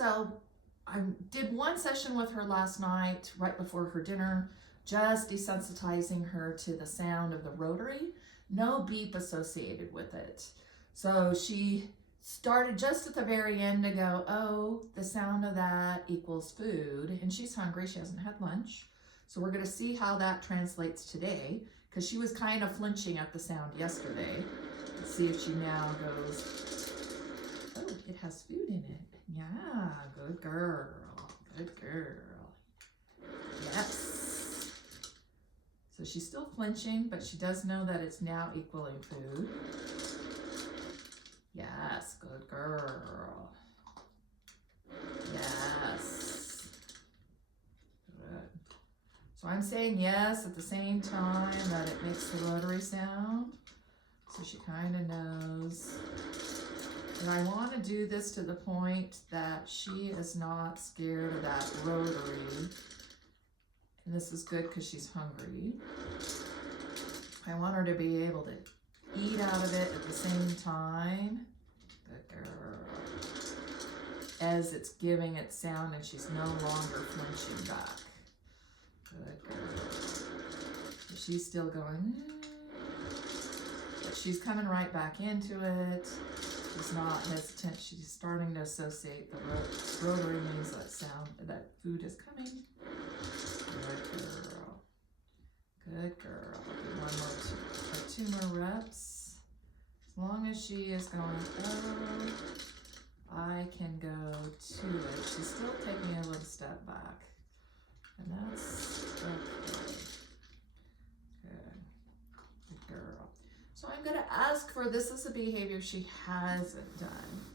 So I did one session with her last night, right before her dinner, just desensitizing her to the sound of the rotary. No beep associated with it. So she started just at the very end to go, oh, the sound of that equals food. And she's hungry, she hasn't had lunch. So we're gonna see how that translates today, because she was kind of flinching at the sound yesterday. Let's see if she now goes, oh, it has food in it. Yeah, good girl, good girl. Yes. So she's still flinching, but she does know that it's now equaling food. Yes, good girl. Yes. Good. So I'm saying yes at the same time that it makes the rotary sound. So she kind of knows. And I want to do this to the point that she is not scared of that rotary. And this is good because she's hungry. I want her to be able to eat out of it at the same time. Good girl. As it's giving its sound and she's no longer flinching back. Good girl. So she's still going, but she's coming right back into it. She's not hesitant. She's starting to associate the rotary means that sound, that food is coming. Good girl. Good girl. One more, two more reps. As long as she is going, oh, I can go to it. She's still taking a little step back. And that's okay. Good. Good girl. So I'm going to ask for, this is a behavior she hasn't done.